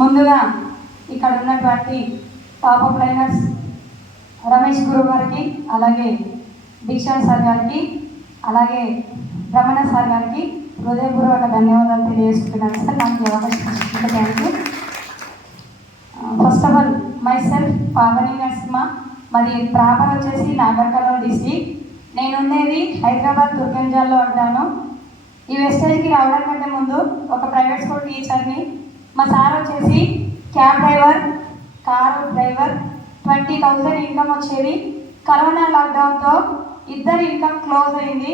ముందుగా ఇక్కడ ఉన్నటువంటి టాప్ ఆఫ్ లైనర్స్ రమేష్ గురువు గారికి, అలాగే దీక్షాంత్ సార్ గారికి, అలాగే రమణ సార్ గారికి హృదయపూర్వక ధన్యవాదాలు తెలియజేసుకుంటున్నాను సార్. నాకు అవకాశం thank you. First of all my self Pavani Narasimha, మాది ప్రాపర్ వచ్చేసి నాగర్ కర్నూలు డిస్ట్రిక్ట్. నేను ఉండేది హైదరాబాద్ దుర్గంజాల్లో ఉంటాను. ఈ వెస్టేజ్కి రావడం కంటే ముందు ఒక ప్రైవేట్ స్కూల్ టీచర్ని. మా సార్ వచ్చేసి cab driver, car driver. 20,000 income వచ్చేది. కరోనా లాక్డౌన్తో ఇద్దరు ఇన్కమ్ క్లోజ్ అయింది.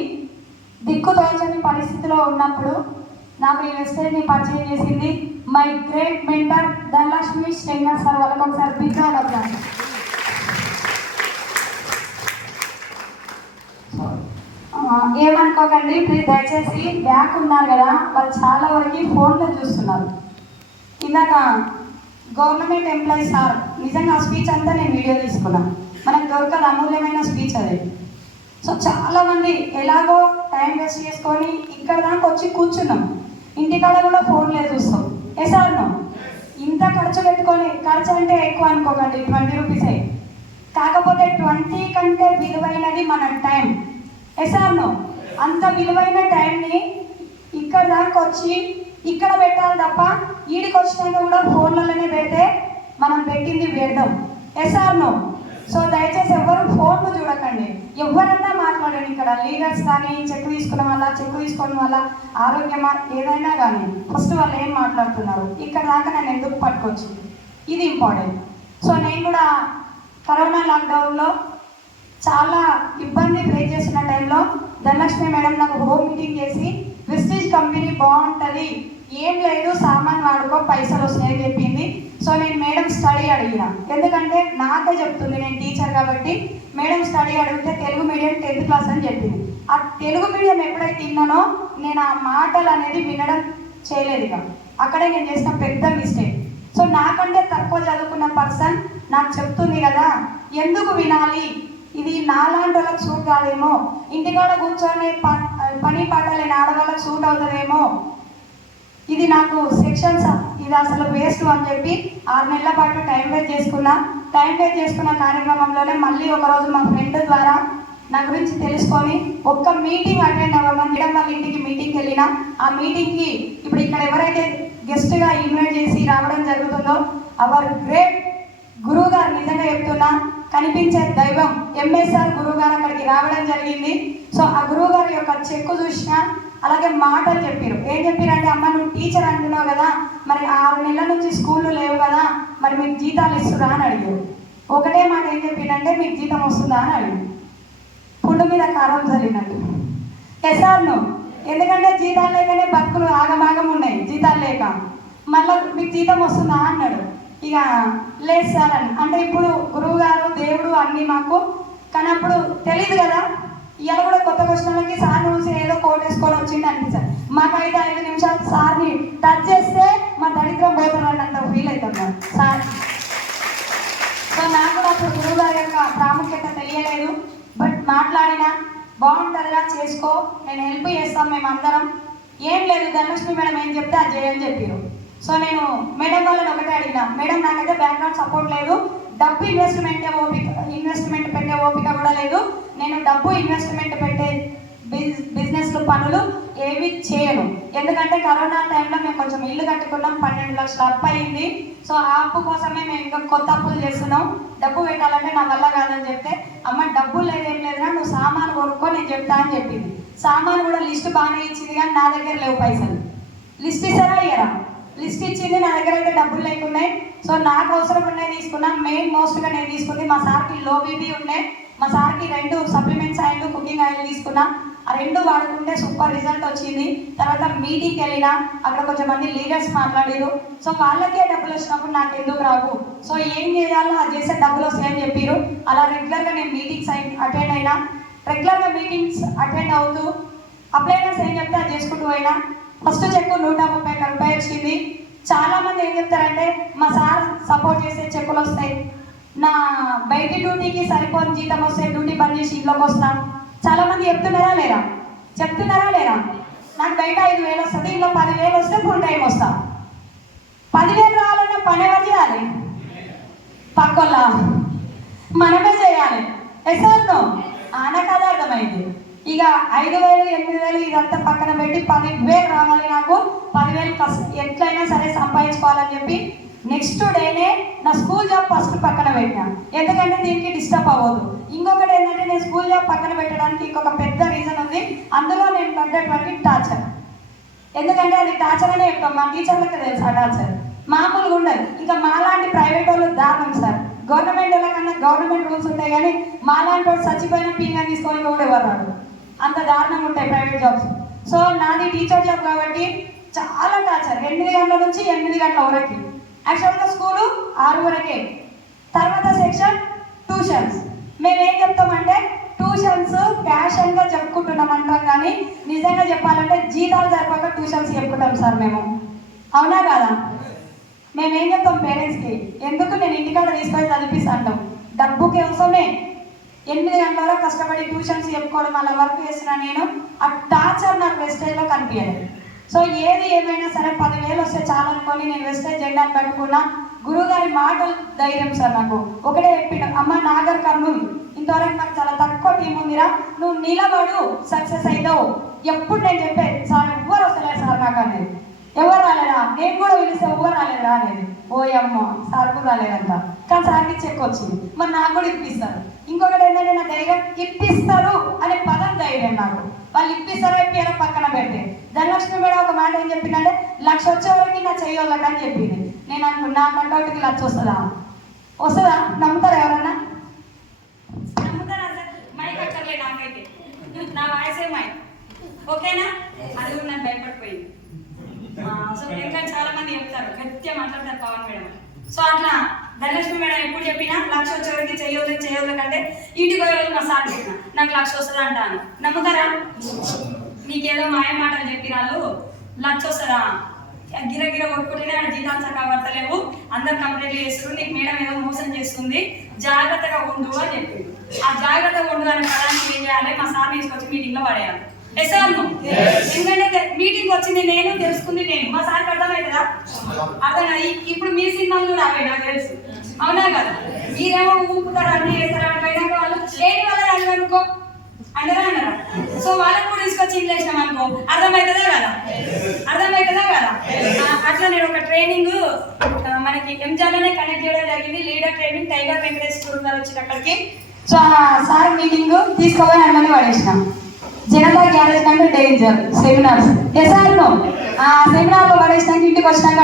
దిక్కు తోచని పరిస్థితిలో ఉన్నప్పుడు నాకు ఈ వెస్టేజ్ని పరిచయం చేసింది my great mentor Dhanalakshmi Sringar sir. వాళ్ళకి ఒకసారి బిగ్ అవ్వాలి. ఏమనుకోకండి ప్లీజ్, దయచేసి బ్యాక్ ఉన్నారు కదా వాళ్ళు చాలా వరకు ఫోన్లో చూస్తున్నారు. ఇందాక గవర్నమెంట్ ఎంప్లాయీస్ సార్ నిజంగా ఆ స్పీచ్ అంతా నేను వీడియో తీసుకున్నాను. మనకు దొరకదు, అమూల్యమైన స్పీచ్ అది. సో చాలామంది ఎలాగో టైం వేస్ట్ చేసుకొని ఇక్కడ దాకా వచ్చి కూర్చున్నాం. ఇంటికాడ కూడా ఫోన్లే చూస్తాం. ఎసార్నో ఇంత ఖర్చు పెట్టుకొని, ఖర్చు అంటే ఎక్కువ అనుకోకండి, 20 రూపీసే. కాకపోతే 20 కంటే విలువైనది మన టైం. ఎసార్నో అంత విలువైన టైంని ఇక్కడ దాకా వచ్చి ఇక్కడ పెట్టాలి తప్ప ఈడికి వచ్చినాక కూడా ఫోన్లలోనే పెడితే మనం పెట్టింది వ్యర్థం. ఎసార్నో. సో దయచేసి ఎవరు ఫోన్లు చూడకండి, ఎవరన్నా మాట్లాడండి. ఇక్కడ లీడర్స్ కానీ చెక్ తీసుకున్న వాళ్ళ, చెక్ తీసుకున్న వాళ్ళ ఆరోగ్యమా ఏదైనా కానీ ఫస్ట్ వాళ్ళు ఏం మాట్లాడుతున్నారు, ఇక్కడ దాకా నేను ఎందుకు పట్టుకొచ్చింది, ఇది ఇంపార్టెంట్. సో నేను కూడా కరోనా లాక్డౌన్లో చాలా ఇబ్బంది ఫేస్ చేస్తున్న టైంలో ధనలక్ష్మి మేడం నాకు హోమ్ మీటింగ్ చేసి విస్టీజ్ కంపెనీ బాగుంటుంది, ఏం లేదు సామాన్ వాడుకో పైసలు వస్తాయని చెప్పింది. సో నేను మేడం స్టడీ అడిగిన, ఎందుకంటే నాకే చెప్తుంది, నేను టీచర్ కాబట్టి. మేడం స్టడీ అడిగితే తెలుగు మీడియం 10th క్లాస్ అని చెప్పింది. ఆ తెలుగు మీడియం ఎప్పుడైతే విన్నానో నేను ఆ మాటలు అనేది వినడం చేయలేదు. ఇక అక్కడే నేను చేసిన పెద్ద మిస్టేక్. సో నాకంటే తక్కువ చదువుకున్న పర్సన్ నాకు చెప్తుంది కదా, ఎందుకు వినాలి, ఇది నాలాంటి వాళ్ళకి సూట్ కాదేమో, ఇంటికాడ కూర్చొని పని పాట లేని ఆడవాళ్ళకి సూట్ అవుతుందేమో, ఇది నాకు సెక్షన్స్ ఇది అసలు వేస్ట్ అని చెప్పి 6 నెలల పాటు టైం వేస్ట్ చేసుకున్న కార్యక్రమంలోనే మళ్ళీ ఒకరోజు మా ఫ్రెండ్ ద్వారా నా గురించి తెలుసుకొని ఒక్క మీటింగ్ అటెండ్ అవ్వమని మేడం వాళ్ళ ఇంటికి మీటింగ్కి వెళ్ళిన. ఆ మీటింగ్కి ఇప్పుడు ఇక్కడ ఎవరైతే గెస్ట్గా ఇన్వైట్ చేసి రావడం జరుగుతుందో అవర్ గ్రేట్ గురువు గారు, నిజంగా చెప్తున్నా కనిపించే దైవం ఎంఎస్ఆర్ గురువు గారు అక్కడికి రావడం జరిగింది. సో ఆ గురువు గారి యొక్క చెక్కు చూసిన, అలాగే మాటలు చెప్పారు. ఏం చెప్పారంటే, అమ్మ నువ్వు టీచర్ అంటున్నావు కదా, మరి 6 నెలల నుంచి స్కూళ్ళు లేవు కదా, మరి మీకు జీతాలు ఇస్తురా అని అడిగారు. ఒకటే మాట ఏం చెప్పిందంటే, మీకు జీతం వస్తుందా అని అడిగారు. పుండు మీద కారం జరిగినట్టు. ఎసార్ను, ఎందుకంటే జీతాలు లేకనే బతుకులు ఆగమాగం ఉన్నాయి, జీతాలు లేక. మళ్ళీ మీకు జీతం వస్తుందా అన్నాడు. ఇక లేదు సార్ అని అంటే, ఇప్పుడు గురువు గారు దేవుడు అన్నీ మాకు, కానీ అప్పుడు తెలియదు కదా. ఇవాళ కూడా కొత్త క్వశ్చన్లకి సార్ చూసి ఏదో కోటేసుకొని వచ్చింది అనిపిస్తుంది. మాకైతే 5 నిమిషాలు సార్ని టచ్ చేస్తే మా దరిద్రం పోతున్నట్టు ఫీల్ అవుతున్నాం సార్. సో నాకు కూడా అప్పుడు గురువు గారి యొక్క ప్రాముఖ్యత తెలియలేదు. బట్ మాట్లాడినా బాగుంటుందిరా, చేసుకో, నేను హెల్ప్ చేస్తాం మేమందరం, ఏం లేదు ధనలక్ష్మి మేడం ఏం చెప్తే అది చేయని చెప్పారు. సో నేను మేడం వాళ్ళని ఒకటే అడిగిన, మేడం నాకైతే బ్యాక్గ్రౌండ్ సపోర్ట్ లేదు, డబ్బు ఇన్వెస్ట్మెంట్ పెట్టే ఓపిక కూడా లేదు, నేను డబ్బు ఇన్వెస్ట్మెంట్ పెట్టే బిజినెస్లు పనులు ఏవి చేయను. ఎందుకంటే కరోనా టైంలో మేము కొంచెం ఇల్లు కట్టుకున్నాం, 12 లక్షలు అప్పు అయింది. సో ఆ అప్పు కోసమే మేము ఇంకా కొత్త అప్పులు చేస్తున్నాం, డబ్బు పెట్టాలంటే నా వల్ల కాదని చెప్తే, అమ్మ డబ్బు లేదేం లేదురా, నువ్వు సామాను కొనుక్కో నేను చెప్తా అని చెప్పింది. సామాను కూడా లిస్ట్ బాగానే ఇచ్చింది, కానీ నా దగ్గర లేవు పైసలు. లిస్ట్ ఇస్తారా ఇయ్యరా? లిస్ట్ ఇచ్చింది, నా దగ్గర అయితే డబ్బులు లేకున్నాయి. సో నాకు అవసరం ఉన్నాయి తీసుకున్నాను. మెయిన్ మోస్ట్గా నేను తీసుకుంది, మా సార్కి లో బీపీ ఉన్నాయి, మా సార్కి 2 సప్లిమెంట్స్ ఆయిల్, కుకింగ్ ఆయిల్ తీసుకున్నా. ఆ 2 వాడుకుంటే సూపర్ రిజల్ట్ వచ్చింది. తర్వాత మీటింగ్కి వెళ్ళినా, అక్కడ కొంచెం మంది లీడర్స్ మాట్లాడారు. సో వాళ్ళకే డబ్బులు వచ్చినప్పుడు నాకు ఎందుకు రావు, సో ఏం చేయాలో అది చేస్తే డబ్బులు వస్తాయని చెప్పారు. అలా రెగ్యులర్గా నేను మీటింగ్స్ అటెండ్ అయినా, రెగ్యులర్గా మీటింగ్స్ అటెండ్ అవుతూ అప్లైనర్స్ ఏం చెప్తే అది చేసుకుంటూ పోయినా. ఫస్ట్ చెక్కు 130 రూపాయలు వచ్చింది. చాలామంది ఏం చెప్తారంటే, మా సార్ సపోర్ట్ చేసే చెక్కులు వస్తాయి, నా బయటి డ్యూటీకి సరిపోని జీతం వస్తే డ్యూటీ బంద్ చేసి ఇంట్లోకి వస్తాం. చాలామంది చెప్తున్నారా లేరా? నాకు బయట 5,000 వస్తుంది, ఇంట్లో 10,000 వస్తే ఫుల్ టైం వస్తా. 10,000 పక్కోళ్ళ మనమే చేయాలి. ఎసార్నో నాకు అది అర్థమైంది. ఇక 5,000 8,000 ఇదంతా పక్కన పెట్టి 10,000 రావాలి, నాకు 10,000 ఎట్లయినా సరే సంపాదించుకోవాలని చెప్పి నెక్స్ట్ డేనే నా స్కూల్ జాబ్ ఫస్ట్ పక్కన పెట్టాను. ఎందుకంటే దీనికి డిస్టర్బ్ అవ్వదు. ఇంకొకటి ఏంటంటే నేను స్కూల్ జాబ్ పక్కన పెట్టడానికి ఇంకొక పెద్ద రీజన్ ఉంది. అందులో నేను పడ్డటువంటి టార్చర్, ఎందుకంటే అది టార్చర్ అనే చెప్తాం, మా టీచర్లకు తెలుసు ఆ టార్చర్ మామూలుగా ఉండదు. ఇంకా మాలాంటి ప్రైవేట్ వాళ్ళు దారుణం సార్. గవర్నమెంట్ వాళ్ళకన్నా గవర్నమెంట్ రూల్స్ ఉంటాయి, కానీ మాలాంటి వాడు చచ్చిపోయిన పీగా తీసుకొని కూడా ఎవరు రాడు, అంత దారుణంగా ఉంటాయి ప్రైవేట్ జాబ్స్. సో నాది టీచర్ జాబ్ కాబట్టి చాలా టార్చర్. 8 గంటల నుంచి 8 గంటల వరకు. యాక్చువల్గా స్కూలు 6 వరకే. తర్వాత సెక్షన్ ట్యూషన్స్. మేము ఏం చెప్తామంటే ట్యూషన్స్ ప్యాషన్గా చెప్పుకుంటున్నాం అంటాం, కానీ నిజంగా చెప్పాలంటే జీతాలు సరిపోక ట్యూషన్స్ చెప్పుకుంటాం సార్ మేము. అవునా కాదా? మేమేం చెప్తాం పేరెంట్స్కి, ఎందుకు నేను ఇంటికాడ తీసుకొని చదివిస్తా అంటాం. డబ్బు కోసమే 8 గంటల వరకు కష్టపడి ట్యూషన్స్ చెప్పుకోవడం, అలా వర్క్ చేసిన నేను ఆ టార్చర్ నాకు వెస్టేజ్లో కనిపించలేదు. సో ఏది ఏమైనా సరే 10,000 వస్తే చాలనుకొని నేను వెస్టేజ్ జెండాను పెట్టుకున్నా. గురువుగారి మాటలు ధైర్యం సార్. నాకు ఒకటే చెప్పిన, అమ్మ నాగర్ కర్నూలు ఇంతవరకు నాకు చాలా తక్కువ టీం ఉందిరా, నువ్వు నిలబడు సక్సెస్ అవుతావు. ఎప్పుడు నేను చెప్పేది సార్, ఎవ్వరు వస్తలేరు సార్ నాకు అనేది. ఎవరు రాలేదా? నేను కూడా పిలిస్తే ఎవరు రాలేదా అనేది. ఓ అమ్మ సార్ కూడా రాలేదంట, కానీ సార్కి చెక్ వచ్చింది, మరి నాకు కూడా ఇప్పిస్తారు. ఇంకొకటి ఏంటంటే నా ధైర్యం, ఇప్పిస్తారు అనే పదం ధైర్యం నాకు. వాళ్ళు ఇప్పిస్తారో ఇప్పారో పక్కన పెడితే, ధనలక్ష్మి మేడం ఒక మాట ఏం చెప్పిందంటే 1,00,000 వచ్చే వరకు నా చెయ్యాలట అని చెప్పింది. నేను నా కంటౌట్కి 1,00,000 వస్తుందా? వస్తుందా? నమ్ముతారా ఎవరన్నా? నమ్ముతారా సార్? మైక్ అక్కర్లే నాకైతే, నా వాయిసే మైక్. ఓకేనా? అది కూడా నాకు భయపడిపోయింది. సో ఇంకా చాలా మంది చెప్తారు గట్టిగా మాట్లాడతారు పవన్ మేడం. సో అట్లా ధనలక్ష్మి మేడం ఎప్పుడు చెప్పినా 1,00,000 వచ్చేవరకు చేయవద్దు కంటే ఇంటికి పోయే రోజు మా సార్ చెప్పిన నాకు 1,00,000 వస్తుందా అంటాను. నమ్ముతారా? నీకేదో మాయ మాటలు చెప్పినారు 1,00,000 వస్తుందా? గిరగిర కొట్టుకుంటేనే ఆడ జీతాలు చక్కగా పడతలేవు, అందరు కంప్లైంట్ చేస్తారు, నీకు మేడం ఏదో మోసం చేస్తుంది, జాగ్రత్తగా ఉండు అని చెప్పింది. ఆ జాగ్రత్తగా ఉండు అనే పదానికి ఏం చేయాలి? మా సార్ తీసుకొచ్చి మీటింగ్లో పడేయాలి. ఎందుకంటే మీటింగ్ వచ్చింది నేను, తెలుసుకుంది నేను, మా సార్కి అర్థమవుతుందా? అర్థం. ఇప్పుడు మీ సినిమాలు కూడా అవే నాకు తెలుసు. అవునా కదా? మీరేమో ఊపుతారు, అన్ని చేస్తారు, పోయినాక వాళ్ళు లేని వాళ్ళ అనుకో అంటారా అన్నారా? సో వాళ్ళకు కూడా తీసుకొచ్చి ఇంగ్లీష్ అనుకో అర్థమవుతుందా కదా? అర్థమవుతుందా కదా? అట్లా నేను ఒక ట్రైనింగ్ మనకి ఎంజాలోనే కండక్ట్ చేయడం జరిగింది. లీడర్ ట్రైనింగ్ టైగర్ వెంకటేశ్వర గారు వచ్చిన అక్కడికి. సో ఆ సార్ మీటింగ్ తీసుకోవాలి అన్నది పడేసినాం. జనతా గ్యారేజ్ కంటే డేంజర్ సెమినార్స్. ఎసార్ను ఆ సెమినార్లో పడేసినాక ఇంటికి వచ్చినాక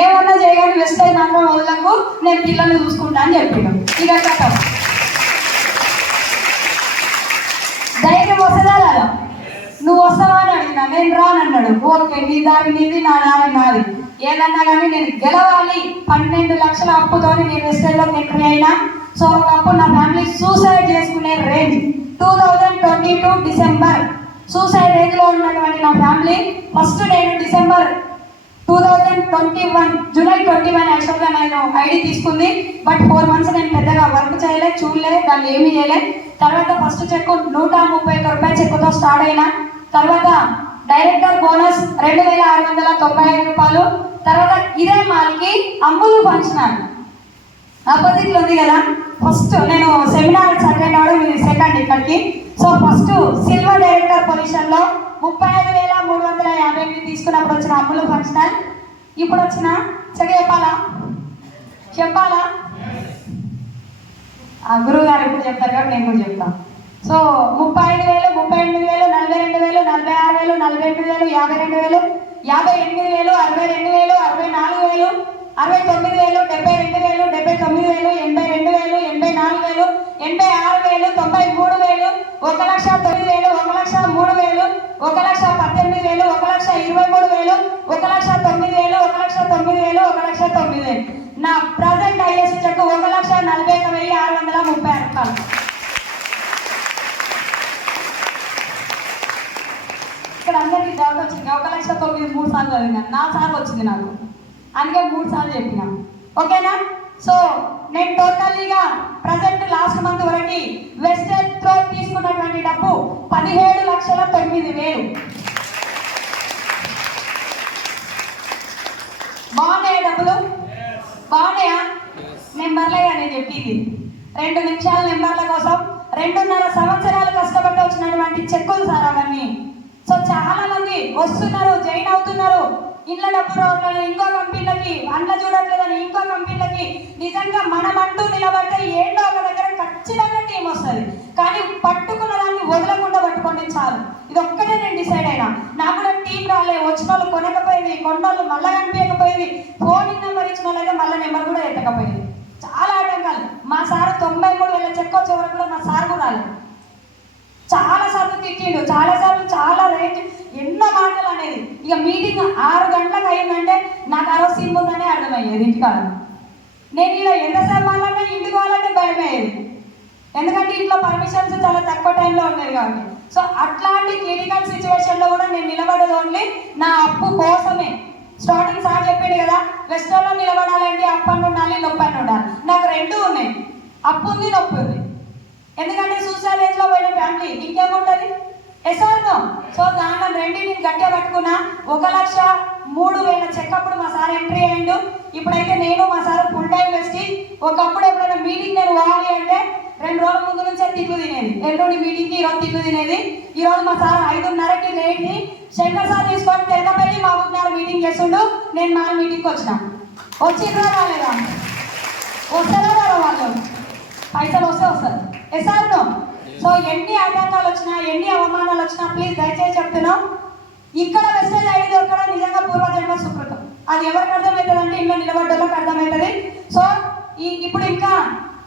ఏమన్నా చేయగానే వెస్టేజ్ మాత్రం వదలకు, నేను పిల్లల్ని చూసుకుంటా అని చెప్పాను. ఇక కథ ధైర్యం వస్తుందా రాదా? నువ్వు వస్తావా అని అడిగినా, నేను రానన్నాడు. ఓకే, నీ దారి నీది, నా దారి నాది. ఏదన్నా కానీ నేను గెలవాలి. 12 లక్షల అప్పుతోని నేను వెస్టేజ్లోకి ఎంట్రీ అయినా. సో ఒకప్పుడు నా ఫ్యామిలీ సూసైడ్ చేసుకునే రేంజ్ 2022 డిసెంబర్ సూసైడ్ రేంజ్లో ఉన్నటువంటి నా ఫ్యామిలీ ఫస్ట్ నేను డిసెంబర్ 2021 జూలై 21 యాక్చువల్గా నేను ఐడి తీసుకుంది. బట్ 4 మంత్స్ నేను పెద్దగా వర్క్ చేయలే, చూడలే, దాన్ని ఏమీ చేయలే. తర్వాత ఫస్ట్ చెక్ 131 రూపాయల చెక్కుతో స్టార్ట్ అయినా. తర్వాత డైరెక్టర్ బోనస్ 2,695 రూపాయలు. తర్వాత ఇదే మాల్కి అమ్ములు ఫంక్షన్ ఆపోజిట్లో ఉంది కదా, ఫస్ట్ నేను సెమినార్ అటెండ్ అవ్వడం ఇది సెకండ్ ఇక్కడికి. సో ఫస్ట్ సిల్వర్ డైరెక్టర్ పొజిషన్లో 35,358 తీసుకున్నప్పుడు వచ్చిన అమ్ములు ఫంక్షన్. ఇప్పుడు వచ్చిన చెప్పాలా గురువు గారు ఇప్పుడు చెప్తారు కాబట్టి నేను కూడా చెప్తాను. సో 35,000, 38,000, 42,000, 46,000, 48,000, 52,000, 58,000, 62,000, 64,000, 69,000, 72,000, 79,000, 82,000, 84,000, 86,000, 93,000, 1,09,000, 1,03,000, 1,18,000, 1,23,000, 1,09,000, 1,09,000, 1,09,000. నా ప్రజెంట్ ఐఎస్ చెక్ 1,41,630 రూపాయలు. ఇక్కడ అందరికీ డౌట్ వచ్చింది, 1,09,000 3 సార్లు చదివినాను, 4 సార్లు వచ్చింది నాకు, అందుకే 3 సార్లు చెప్పినా. ఓకేనా? సో నేను టోటల్గా ప్రజెంట్ లాస్ట్ మంత్ వరకు వెస్టేజ్ త్రో తీసుకున్నటువంటి డబ్బు 17,09,000. బాగున్నాయా డబ్బులు? బాగున్నాయా? నెంబర్లే నేను చెప్పింది. 2 నిమిషాల నెంబర్ల కోసం 2.5 సంవత్సరాలు కష్టపడి వచ్చినటువంటి చెక్కులు సార్ అవన్నీ. సో చాలా మంది వస్తున్నారు, జాయిన్ అవుతున్నారు, ఇంట్లో డబ్బులు రావట్లేదు ఇంకో కంపెనీలకి, అండ్ల చూడట్లేదని ఇంకో కంపెనీలకి. నిజంగా మనం అంటూ నిలబడితే ఏంటో ఒక దగ్గర ఖచ్చితంగా టీం వస్తుంది. కానీ పట్టుకున్న దాన్ని వదలకుండా పట్టుకోండి చాలు. ఇది ఒక్కటే నేను డిసైడ్ అయినా. నాకు కూడా టీం రాలే, వచ్చిన వాళ్ళు కొనకపోయింది, కొన్నోళ్ళు మళ్ళీ కనిపించకపోయింది, ఫోన్ నెంబర్ ఇచ్చిన వాళ్ళు అయితే మళ్ళీ నెంబర్ కూడా ఎత్తకపోయింది. చాలా ఆటంకాలు. మా సార్ 93,000 చెక్ వచ్చే వరకు కూడా మా సార్ కూడా రాలేదు. చాలా సార్లు తిట్టిండు, చాలాసార్లు చాలా రేంజ్ ఎన్నో మాటలు అనేది. ఇక మీటింగ్ 6 గంటలకు అయిందంటే నాకు ఆ రోజు సిమ్ ఉందనే అర్థమయ్యేది ఇంటికాడ. నేను ఇలా ఎంతసేపు మాట్లాడినా ఇంటికి వాళ్ళంటే భయమయ్యేది, ఎందుకంటే ఇంట్లో పర్మిషన్స్ చాలా తక్కువ టైంలో ఉండేది కాబట్టి. సో అట్లాంటి క్లినికల్ సిచ్యువేషన్లో కూడా నేను నిలబడేది ఓన్లీ నా అప్పు కోసమే. స్టార్టింగ్ సార్ చెప్పాడు కదా, వెస్టర్న్లో నిలబడాలంటే అప్పు అని ఉండాలి, నొప్పి అని ఉండాలి. నాకు 2 ఉన్నాయి, అప్పు ఉంది, నొప్పి ఉంది. ఎందుకంటే సూసైడ్ రేంజ్లో పోయిన ఫ్యామిలీ ఇంకేముంటుంది, ఎస్ఆర్నో. సో దాంట్లో 2 నేను గట్టిగా పట్టుకున్నా. 1,03,000 చెక్ అప్పుడు మా సార్ ఎంట్రీ అయ్యిండు. ఇప్పుడైతే నేను మా సార్ ఫుల్ టైం వేసి. ఒకప్పుడు ఎప్పుడైనా మీటింగ్ నేను పోవాలి అంటే 2 రోజుల ముందు నుంచే తిట్లు తినేది. ఎల్లుండి మీటింగ్కి ఈరోజు తిట్లు తినేది. ఈరోజు మా సార్ 5:30కి లేచి శంకర్ సార్ తీసుకొని తెలకపల్లి మా ఊరినారు మీటింగ్ చేస్తుండు. నేను మా మీటింగ్కి వచ్చిన. వచ్చిండ్రా రాలేదా? వస్తారా రారా వాళ్ళు? పైసలు వస్తే వస్తారు, ఎస్ఆర్నో. సో ఎన్ని ఆటంకాలు వచ్చినా, ఎన్ని అవమానాలు వచ్చినా ప్లీజ్ దయచేసి చెప్తున్నాం, ఇక్కడ వెస్టేజ్ ఐడి దొరకడం నిజంగా పూర్వజన్మ సుకృతం. అది ఎవరికి అర్థమవుతుంది అంటే ఇంట్లో నిలబడ్డోళ్ళకి అర్థమవుతుంది. సో ఇప్పుడు ఇంకా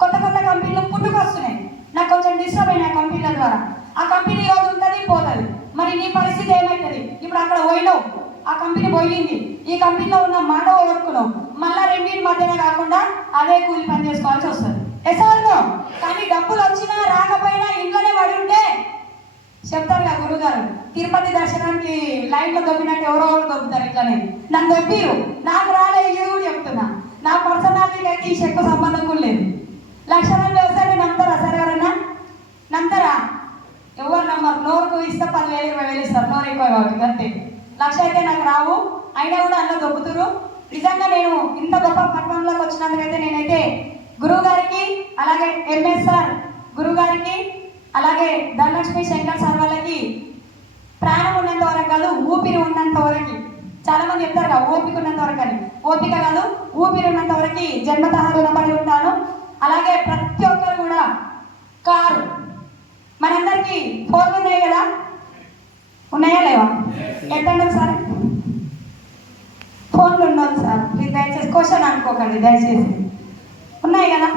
కొత్త కొత్త కంపెనీలు పుట్టుకొస్తున్నాయి. నాకు కొంచెం డిస్టర్బ్ అయిన కంపెనీల ద్వారా. ఆ కంపెనీ రోజు ఉంటుంది, పోతుంది. మరి నీ పరిస్థితి ఏమవుతుంది? ఇప్పుడు అక్కడ పోయినావు, ఆ కంపెనీ పోయింది, ఈ కంపెనీలో ఉన్న మాట ఓడుకున్నావు, మళ్ళీ 2 మధ్యన కాకుండా అదే కూలి పని చేసుకోవాల్సి వస్తుంది, ఎస్ఆర్నో. కానీ డబ్బులు వచ్చినా రాకపోయినా ఇంట్లోనే పడి ఉంటే చెప్తారు కదా గురుగారు, తిరుపతి దర్శనానికి లైన్లో దొబ్బినట్టు ఎవరో ఒకరు దొబ్బుతారు. ఇట్లనే నన్ను దొబ్బిరు, నాకు రాలేదు. ఇది కూడా చెప్తున్నా, నా పర్సనాలిటీకి అయితే ఈ చెక్కు సంబంధం కూడా లేదు. 1,00,000 వ్యవసాయం నమ్ముతారా సార్? ఎవరన్నా నమ్ముతారా? ఎవరు నమ్మరు. నోరుకు ఇస్తే 10,000 20,000 ఇస్తారు, నోరు ఎక్కువ కాబట్టి. అంతే. 1,00,000 అయితే నాకు రావు, అయినా కూడా అన్న దొబ్బుతురు. నిజంగా నేను ఇంత గొప్ప పట్టణంలోకి వచ్చినందుకైతే నేనైతే గురువు గారికి, అలాగే ఎంఎస్ఆర్ గురువు గారికి, అలాగే ధనలక్ష్మి శంకర్ సార్ వాళ్ళకి ప్రాణం ఉన్నంత వరకు కాదు, ఊపిరి ఉన్నంత వరకు. చాలా మంది చెప్తారు కదా ఓపిక ఉన్నంత వరకు అని. ఓపిక కాదు, ఊపిరి ఉన్నంత వరకు జన్మతః రుణపడి ఉంటాను. అలాగే ప్రతి ఒక్కరు కూడా కారు, మనందరికీ ఫోన్లు ఉన్నాయి కదా, ఉన్నాయా లేవా? ఎట్టండి సార్, ఫోన్లు ఉండవు సార్ ప్లీజ్ దయచేసి క్వశ్చన్ అనుకోకండి దయచేసి. ఉన్నాయి కదా,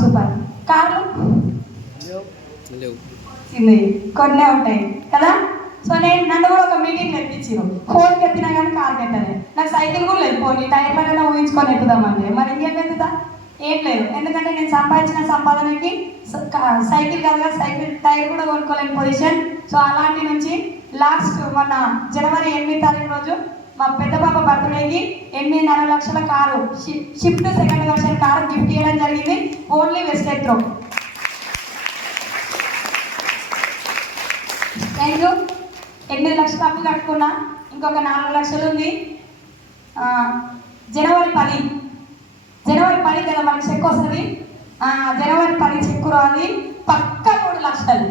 సూపర్. కార్లు కొన్నే ఉంటాయి కదా. సో నన్ను కూడా ఒక మీటింగ్ ఎత్తించారు, ఫోన్కి ఎత్తినా కానీ కార్కి ఎత్తలేదు. నాకు సైకిల్ కూడా లేదు, పోనీ టైర్లో కన్నా ఊహించుకొని ఎత్తుదామండి. మరి ఇంకేం ఎత్తుతా? ఏం లేదు, ఎందుకంటే నేను సంపాదించిన సంపాదనకి సైకిల్ కాదు కదా, సైకిల్ టైర్ కూడా కొనుక్కోలేని పొజిషన్. సో అలాంటి నుంచి లాస్ట్ మొన్న జనవరి 8వ తారీఖు రోజు మా పెద్ద పాప బర్త్డేకి 8.5 లక్షల car, Swift 2nd version car gift చేయడం జరిగింది. Only wastage throw. Thank you. 8 లక్షలు అప్పు కట్టుకున్నా, ఇంకొక 4 లక్షలు ఉంది. జనవరి 10 కదా మనకి చెక్ వస్తుంది. జనవరి 10 చెక్కు రాది, పక్క 3 లక్షలు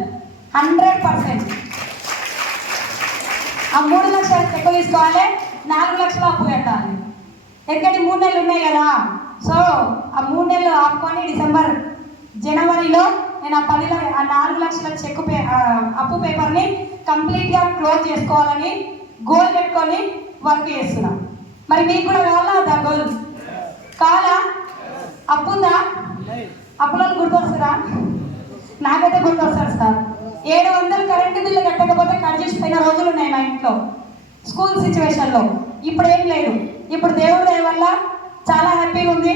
100%. ఆ 3 లక్షలు చెక్కు తీసుకోవాలి, 4 లక్షలు అప్పు కట్టాలి. ఎందుకంటే 3 నెలలు ఉన్నాయి కదా. సో ఆ 3 నెలలు ఆపుకొని జనవరిలో నేను ఆ 4 లక్షల చెక్కు అప్పు పేపర్ని కంప్లీట్గా క్లోజ్ చేసుకోవాలని గోల్ పెట్టుకొని వర్క్ చేస్తున్నాం. మరి మీకు కూడా కావాలా దా గోల్? కావాలా? అప్పుందా? అప్పులను గుర్తొస్తారా? నాకైతే గుర్తొస్తారు సార్. 700 కరెంటు బిల్లు కట్టకపోతే కట్ చేసిపోయిన రోజులు ఉన్నాయి మా ఇంట్లో స్కూల్ సిచ్యువేషన్లో. ఇప్పుడు ఏం లేదు. ఇప్పుడు దేవుడి దయ వల్ల చాలా హ్యాపీగా ఉంది.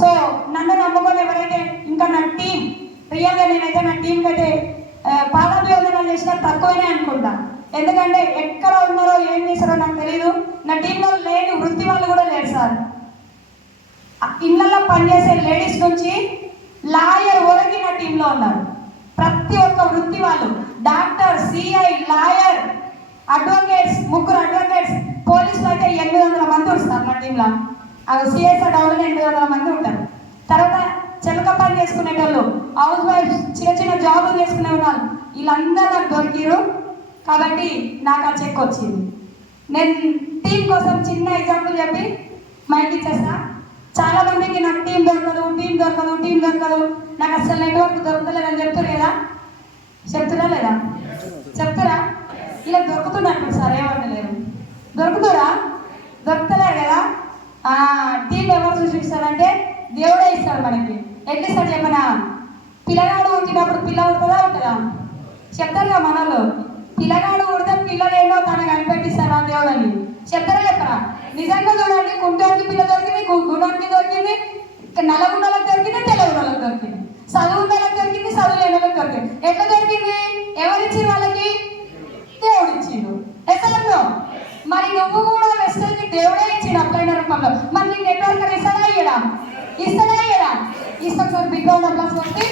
సో నన్ను నమ్ముకొని ఎవరైతే ఇంకా నా టీం, రియల్గా నేనైతే నా టీంకి అయితే పాదాభివందనాలు చేసినా తక్కువనే అనుకుంటా. ఎందుకంటే ఎక్కడ ఉన్నారో ఏం చేశారో నాకు తెలియదు. నా టీంలో లేని వృత్తి వాళ్ళు కూడా లేరు సార్. ఇళ్ళల్లో పనిచేసే లేడీస్ నుంచి లాయర్ వరకు నా టీంలో ఉన్నారు. ప్రతి ఒక్క వృత్తి వాళ్ళు, doctor, CI, lawyer, advocates, 3 advocates, పోలీసులు అయితే 800 మంది ఉంటారు నా టీంలో. సిఎస్ఆర్ డౌన్లో 800 మంది ఉంటారు. తర్వాత చెలక పని చేసుకునేటోళ్ళు, హౌస్ వైఫ్, చిన్న చిన్న జాబులు చేసుకునే వాళ్ళు, వీళ్ళందరూ నాకు దొరికిరు. కాబట్టి నాకు ఆ చెక్ వచ్చింది. నేను టీం కోసం చిన్న ఎగ్జాంపుల్ చెప్పి మైండ్ ఇచ్చేస్తా. చాలా మందికి నాకు టీం దొరకదు, నాకు అసలు నెట్వర్క్ దొరకలేదని చెప్తారు కదా, చెప్తురా లేదా? చెప్తారా? ఇలా దొరుకుతున్నట్టు సార్ ఏమంటలేరు, దొరుకుతలేరు కదా. టీం ఎవరు సృష్టిస్తారంటే దేవుడే ఇస్తాడు మనకి. ఎట్లా ఇస్తాడు చెప్పనా? పిల్లగాడు పుట్టినప్పుడు పిల్ల ఉంటుందా? చెప్తారుగా మనలో, పిల్లగాడు పుడితే పిల్లలేంటో తనకు కనిపెట్టిస్తారా దేవుడు అని చెప్పరా? నిజంగా చూడండి, కుంటోనికి పిల్ల దొరికింది, గుణానికి దొరికింది, నల్లగుండలకు దొరికింది, తెల్లగుండలకు దొరికింది, చదువు వాళ్ళకి దొరికింది, చదువు లేని వాళ్ళకి దొరికింది. ఎట్లా దొరికింది? ఎవరిచ్చింది వాళ్ళకి? దేవుడు ఇచ్చిండు. ఎట్లా? మరి నువ్వు కూడా వెస్టర్కి దేవుడే ఇచ్చిండు అప్లైన రూపంలో. మరి నీ నెట్వర్క్ ఇస్తాడా ఇస్తాడా? ఇస్తాం సార్. బిగ్ రౌండ్ అప్లాస్ కొట్టి